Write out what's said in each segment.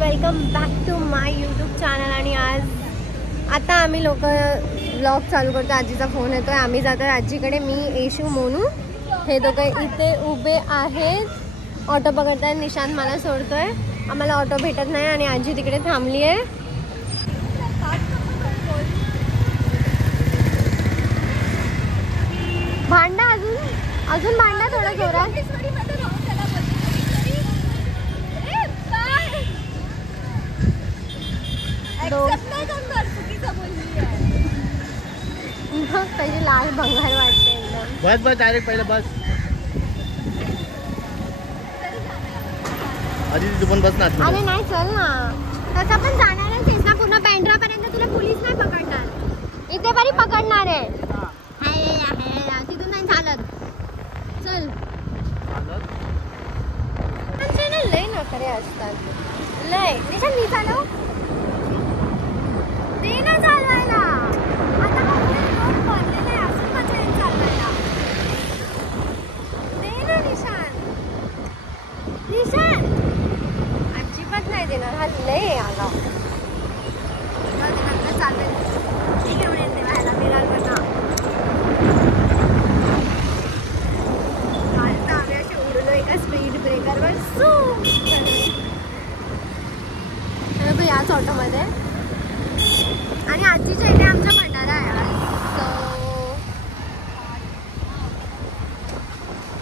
Welcome back to my YouTube channel. आणि आता आम्ही लोक ब्लॉग चालू करतो. आजीचा फोन येतोय. आम्ही जातो आजीकडे. मी, येशू, मोनू हे दोघं इथे उभे आहेत. ऑटो पकडताय. निशांत मला सोडतोय. आम्हाला ऑटो भेटत नाही आणि आजी तिकडे थांबली आहे. भांडा अजून भांडा थोडा जोरात. पहिली लाल भंगार वाटते एकदम. बस डायरेक्ट पहिलं बस. आधी तू पण बस ना. अरे नाही चल ना. तसं पण जाणारच आहेस ना पूर्ण बँड्रा पर्यंत. तुला पोलीस नाही पकडणार. इथे बरी पकडणार आहे. तिथून नाही चालत. चल. लय नखरे असतात. लय निशान मी चालव. ते ना चालवायला. आता रोड बनलेला आहे. अजून मजा येईल चालवायला. दे ना निशान. निशान अजिबात नाही देणार. हा लय आला. चालवेल घेऊन येते व्हायला मिरालकडनं. आता आम्ही असे उडलो एका स्पीड ब्रेकरवर. याच ऑटोमध्ये. आणि आजीच्या इथे आमचा भंडारा आहे.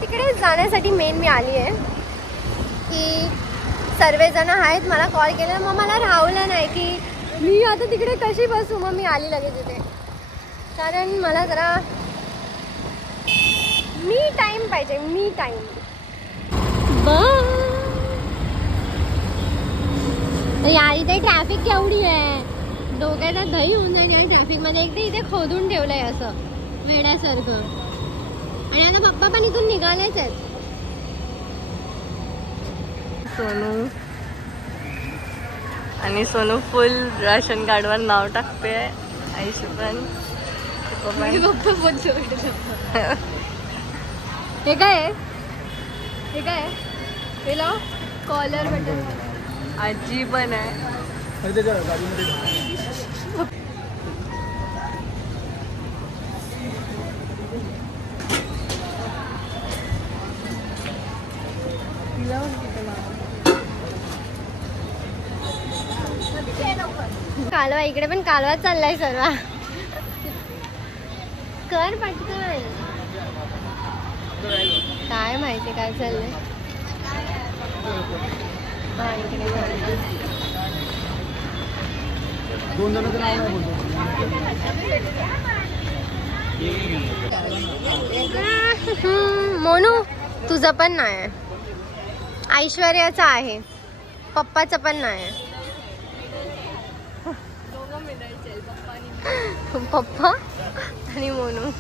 तिकडे जाण्यासाठी मेन मी आली आहे की सर्वजण आहेत. मला कॉल केला. मग मला राहवलं नाही की मी आता तिकडे कशी बसू. मग मी आली लगेच इथे. कारण मला जरा मी टाइम पाहिजे. Me time. यार इथे ट्रॅफिक केवढी आहे. डोक्याचा दही होऊन जाईल या ट्रॅफिक मध्ये. एकदा इथे खोदून ठेवलंय असं वेड्यासारखं. आणि आता पप्पा पण इथून निघालेच आहेत. सोनू आणि सोनू फुल राशन कार्डवर नाव टाकते. आईशी पण हे काय हे काय हेला कॉलर बटन. आजी पण आहे. कालवा इकडे पण कालवा चाललाय सर्व. कर पटकन. काय माहिती काय चाललंय. मोनू तुझं पण नाही. ऐश्वर्याचा आहे. पप्पाचं पण नाही. पप्पा आणि मोनू.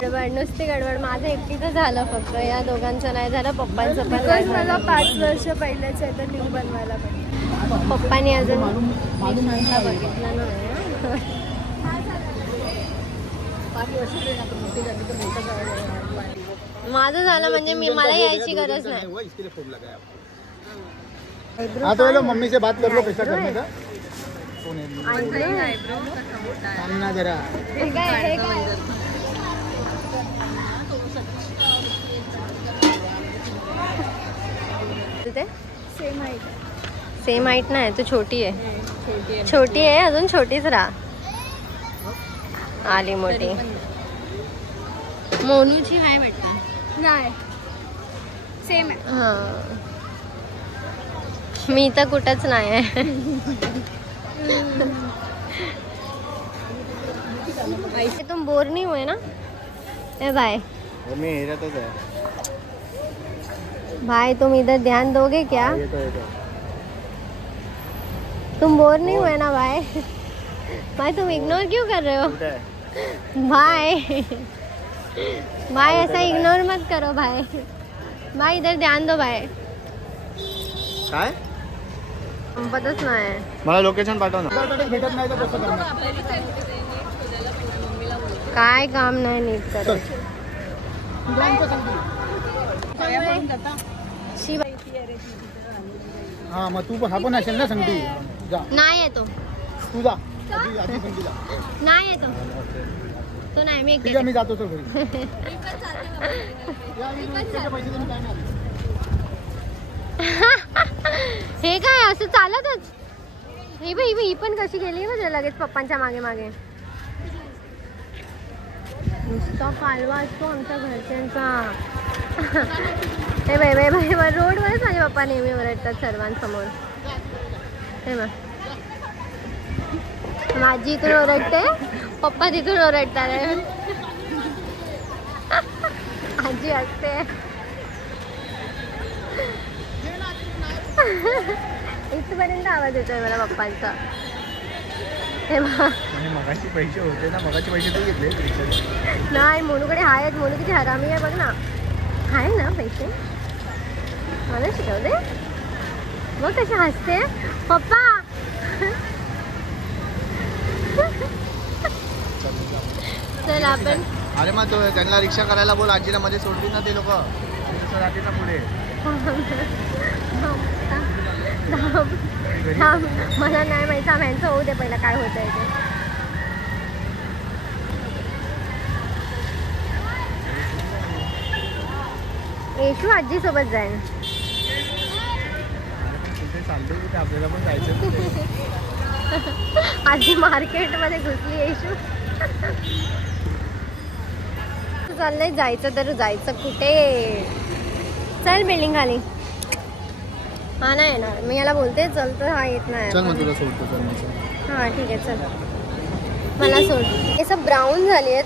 गडबड नुसती गडबड. माझं एकटीचं झालं फक्त. या दोघांचं नाही झालं. पप्पांचं पण नाही. मला 5 वर्ष पहिलेच आहे तर न्यू बनवायला पाहिजे. पप्पानी अजून बघितलं नाही. माझं झालं म्हणजे मला यायची गरज नाही. मम्मी से बात कर लो कैसा करने का. जरा सेम हाईट नाही. तू छोटी आहे. छोटी आहे अजून. छोटीच राहा. आली मोठी. मोनूची आहे वाटतं. नाही सेम आहे. हा मी तर कुठंच नाही आहे. तुम बोर नहीं हुए ना. ए भाई भाई तुम इधर ध्यान दोगे क्या. तुम बोर नहीं हुए ना भाई. भाई तुम इग्नोर क्यों कर रहे हो. भाई भाई ऐसा इग्नोर मत करो भाई. भाई इधर ध्यान दो भाई. काय संपतच नाही. मला लोकेशन पाठव ना. भेटत नाही तर कसं करणार. काय काम नाही नीट करत. शिवा हा मग तू हा पण असेल ना संगती जा नाही येतो तू जा आधी संगती जा नाही येतो तो नाही मी ठीक आहे मी जातो तो घरी पैसे देऊन काय नाही हे काय असं चालतच ही बाई ही पण कशी गेली बघ लगेच पप्पांच्या मागे मागे नुसता कालवा असतो आमच्या घरच्यांचा हे बाई बाई बाई बाई रोडवरच माझे पप्पा नेहमी ओरडतात सर्वांसमोर हे बघ माझी इथून ओरडते पप्पा तिथून ओरडतात आजी असते इथपर्यंत आवाज येतोय मला पप्पांचा हे बघ मगाची पैसे होते ना मगाचे पैसे तू घेतले नाही मोनूकडे आहेत मोनू किती हरामी आहे बघ ना आहे ना पैसे मला शिकवले बघ कशी हसते पप्पा चल आपण अरे मग तो त्यांना रिक्षा करायला बोल आजीला मध्ये सोडली ना ते लोक राहते ना पुढे मला नाही माहिती आम्हाला होऊ दे पहिला काय होत आहे ते येशू आजी सोबत जाईल आपल्याला पण जायचं आजी मार्केट मध्ये घुसली येशू चाललंय जायचं तर जायचं कुठे चल बिल्डिंग खाली हा नाही येणार मी याला बोलते चल तर हा येत नाही चल मग तुला सोडतो चल हा ठीक आहे चल मला सोड हे सब ब्राऊन झाली आहे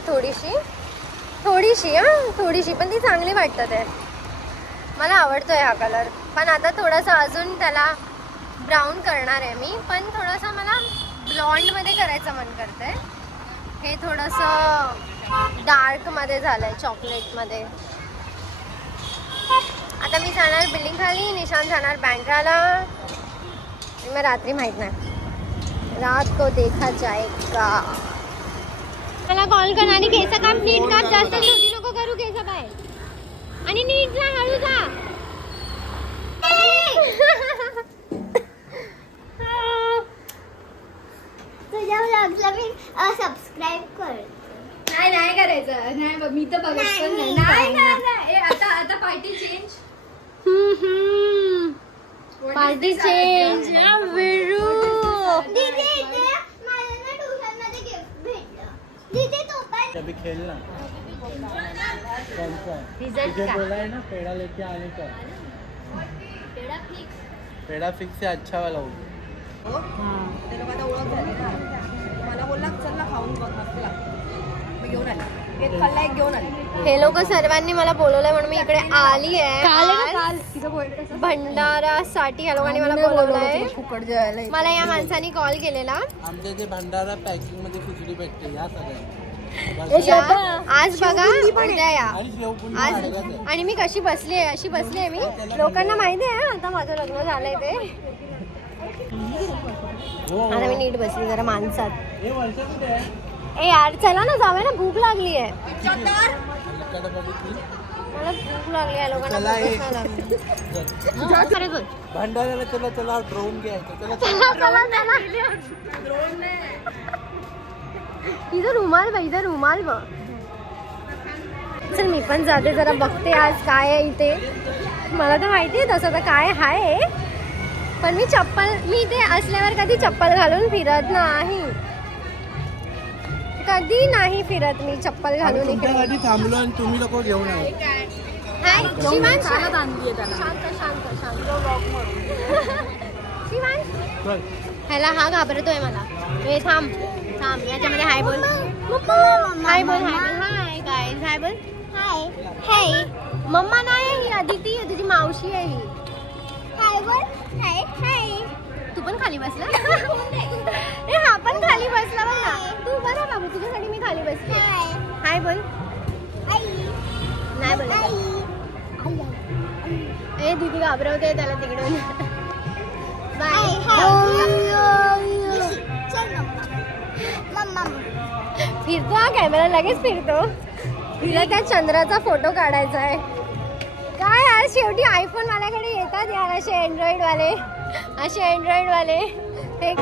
थोडीशी पण ती चांगली वाटतात आहे मला आवडतोय हा कलर पण आता थोडासा अजून त्याला ब्राऊन करणार आहे मी पण थोडासा मला ब्लॉन्ड मध्ये करायचं मन करतंय हे थोडंसं डार्क मध्ये झालंय चॉकलेट मध्ये आता मी जाणार बिल्डिंग खाली निशान जाणार बँड्राला मग रात्री माहित नाही रात को देखा जाएगा मला कॉल कर आणि केस काम नीट काप जास्त छोटी नको करू केस बाहेर आणि नीट जा हळू जा तुझ्या व्लॉगला मी सबस्क्राईब कर नाही करायचं नाही मी तर बघत पण नाही आता party change party change Viru दीदी इथे मला ना ट्युशन मध्ये गिफ्ट भेटलं दीदी तू पण अभी खेलना कौन सा रिजल्ट तुझे का बोला है ना पेड़ा लेके आने का पेड़ा फिक्स है अच्छा वाला हो मला बोलला चल ना खाऊन बघ मस्त लागतं घेऊन आली एक खाल्ला एक घेऊन आली हे लोक सर्वांनी मला बोलवलंय म्हणून मी इकडे आली आहे भंडारासाठी या लोकांनी मला बोलवलंय फुकट जेवायला मला या माणसाने कॉल केलेला आमच्या इथे भंडारा पॅकिंग मध्ये खिचडी भेटते या आज बघा उद्या या आज आणि मी कशी बसली आहे अशी बसली आहे मी लोकांना माहिती आहे आता माझं लग्न झालंय ते आता मी नीट बसली जरा माणसात ए यार चला ना जाऊया ना भूक लागली आहे मला भूक लागली आहे लोकांना भंडाऱ्याला चला चला ड्रोन घ्यायचं इथं रुमाल बघ इथं रुमाल बघ चल मी पण जाते जरा बघते आज काय आहे इथे मला तर माहिती आहे तसं तर काय आहे पण मी इथे असल्यावर कधी चप्पल घालून फिरत नाही कधी नाही फिरत मी चप्पल घालून इकडे थांबलो आणि तुम्ही लोक घेऊन आले हाय शिवांश शांत शिवांश ह्याला हा घाबरतोय मला हे थांब याच्यामध्ये हाय बोल हाय बोल हाय गाईज हाय बोल हाय मम्मा नाही ही अदिती आहे तुझी मावशी आहे ही हाय बोल हाय तू पण खाली बसला हा पण खाली बसला बघ ना तू बघा बाबू तुझ्यासाठी मी खाली बसली हाय बोल नाही बोल ए दीदी घाबरवते त्याला तिकडून फिरतो हा कॅमेरा लगेच फिरतो तिला त्या चंद्राचा फोटो काढायचा आहे. काय यार शेवटी आयफोन माझ्याकडे येतात यार असे अँड्रॉइड वाले हे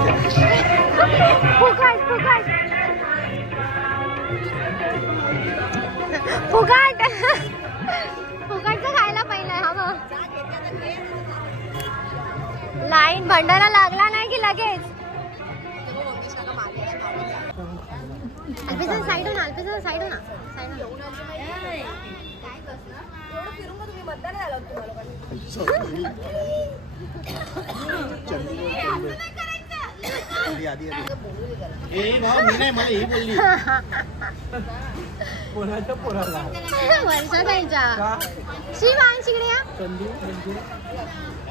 फुकट फुकटचं खायला पाहिजे. हा बघ लाईन भंडारा लागला नाही की लगेच. अल्पेशा साईड हो ना. वर्षा जायच्या शिवांश इकडे या.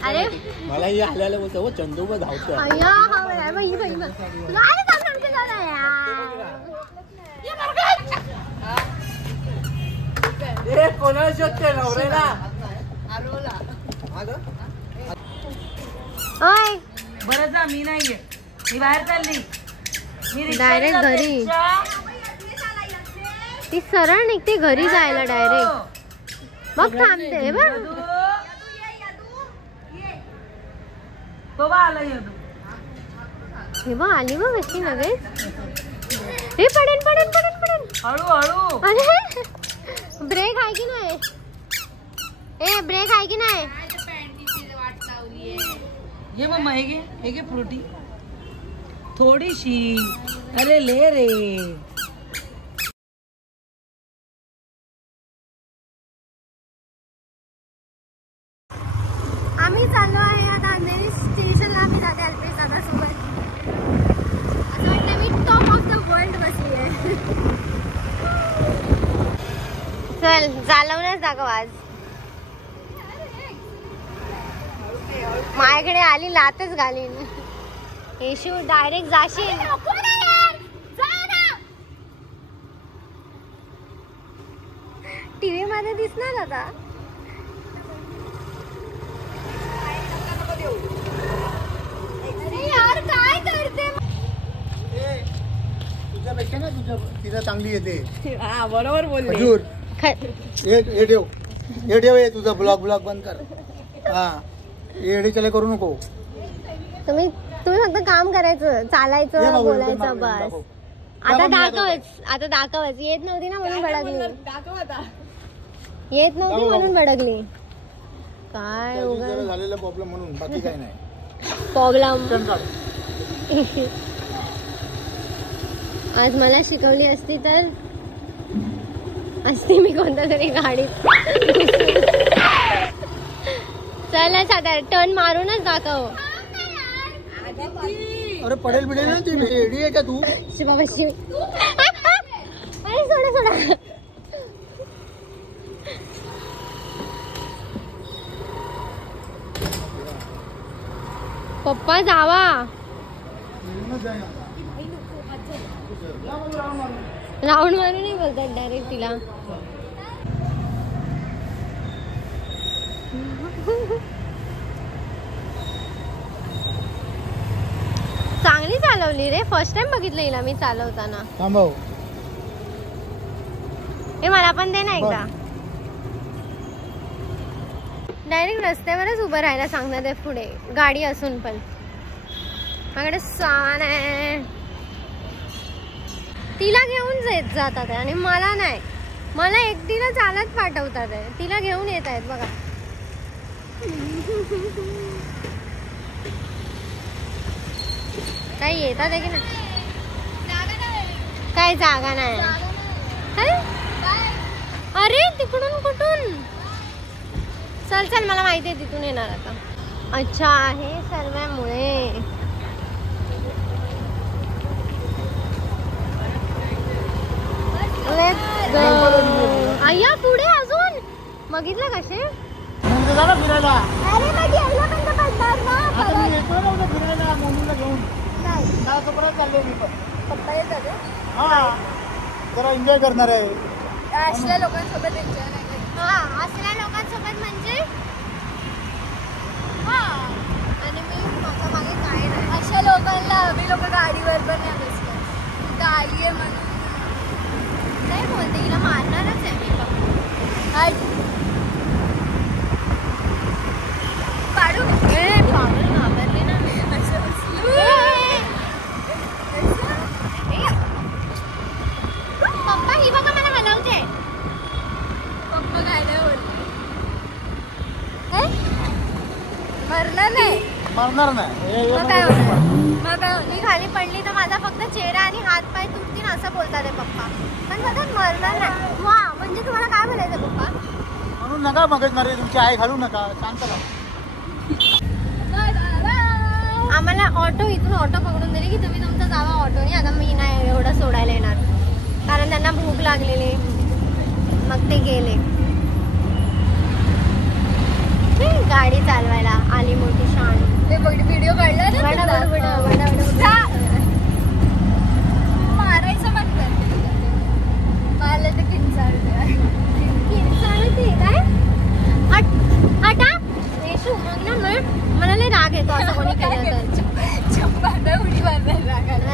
अरे मला ही आल्याला बोलतो चंदू बघ धावतो. कोणाला शोधते नवऱ्याला. बरं जा मी नाहीये मी बाहेर चालली. डायरेक्ट घरी ती सरळ निघते घरी जायला डायरेक्ट. मग थांबते बघ. हे बघ आली बघ कशी नव्हे. हे पडेल हळू. अरे ब्रेक आहे की नाही. ब्रेक आहे की नाही. ये मम्मा हे घे फ्रुटी थोडीशी. अरे ले रे. आम्ही चाललो आहे आता अंधेरी स्टेशनला. आम्ही जाते अल्पेश दादासोबत. असं वाटतं मी टॉप ऑफ द वर्ल्ड बसली आहे. चल चालवूनच दाखव आज. माझ्याकडे आली लातच घालीन. येशू डायरेक्ट जाशील. टीव्ही मध्ये दिसणार आता. यार काय करते. तुझ्यापेक्षा ना तिला चांगली येते. हा बरोबर बोलले. खजूर हे ठेव तुझा ब्लॉग बंद कर. हा एडी चले करू नको. तुम्ही फक्त काम करायचं चालायचं बोलायचं बस. आता दाखवच. येत नव्हती ना म्हणून भडकली. काय झालेला प्रॉब्लेम म्हणून बाकी काही नाही. प्रॉब्लेम आज मला शिकवली असती तर मी कोणत्या तरी गाडीत. चला साधा टर्न मारूनच दाखव. अरे पडेल बिडेल ना ती. रेडी आहे का तू. शिवा शिव. अरे सोडा. पप्पा जावा. राऊंड मारू नाही बोलतात डायरेक्ट तिला. चांगली चालवली रे. फर्स्ट टाइम बघितलं हिला मी चालवताना. थांबव. हे मला पण दे ना एकदा. डायरेक्ट रस्त्यावरच उभं राहायला सांगणार आहे पुढे गाडी असून पण. माझ्याकडे सामान आहे. तिला घेऊन जातात आणि मला नाही. मला एकटीला चालत पाठवतात आहे. तिला घेऊन येत आहेत बघा. काही येतात आहे की नाही. काय जागा नाही. अरे तिकडून कुठून. चल मला माहिती आहे तिथून येणार आता. अच्छा हे सर्वांमुळे. अय्या पुढे अजून बघितलं कसे. पप्पा येतात जरा एन्जॉय करणार आहे. असल्या लोकांसोबत एन्जॉय नाही. असल्या लोकांसोबत म्हणजे आणि मी माझ्या मागे काय नाही. अशा लोकांना आम्ही लोक गाडीवर पण नाही बसलो. गाडी आहे म्हणून नाही बोलते. हिला मारणारच आहे. मरणार नाही. मरणार नाही. मग काय होणार? मग काय होणार? मी खाली पडली तर माझा फक्त चेहरा आणि हात पाय तुटतील असं बोलतात ते पप्पा. पण बघा मरणार नाही. वा म्हणजे तुम्हाला काय बोलायचं पप्पा? म्हणून नका मगज मारे, तुमची आई घालू नका, शांत राहा. आम्हाला ऑटो इथून ऑटो पकडून दिली की तुम्ही तुमचं जावा ऑटोने. आता मी नाही एवढं सोडायला येणार कारण त्यांना भूक लागलेली. मग ते गेले. गाडी चालवायला आली मोठी शान. ते व्हिडिओ काढला ना मारायचं मन करते. मारलं तर किंचाळते. किंचाळते काय? हटा येशू. मग ना मला लय राग येतो असं कोणी केलं तर. चप्पा उडी मारणार रागाला.